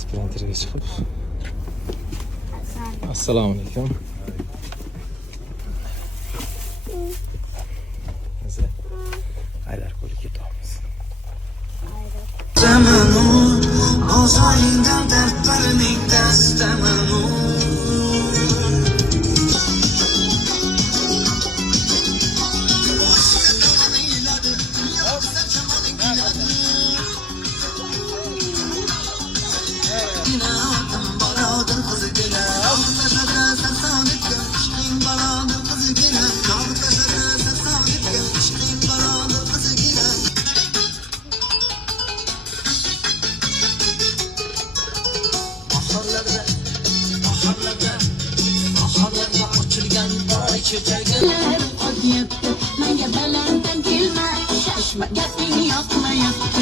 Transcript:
Sprinterga chiqib. Assalomu alaykum. Haydar qo'lga ketamiz. Menga balanddan kelma, shashma gaping yoqmayapti.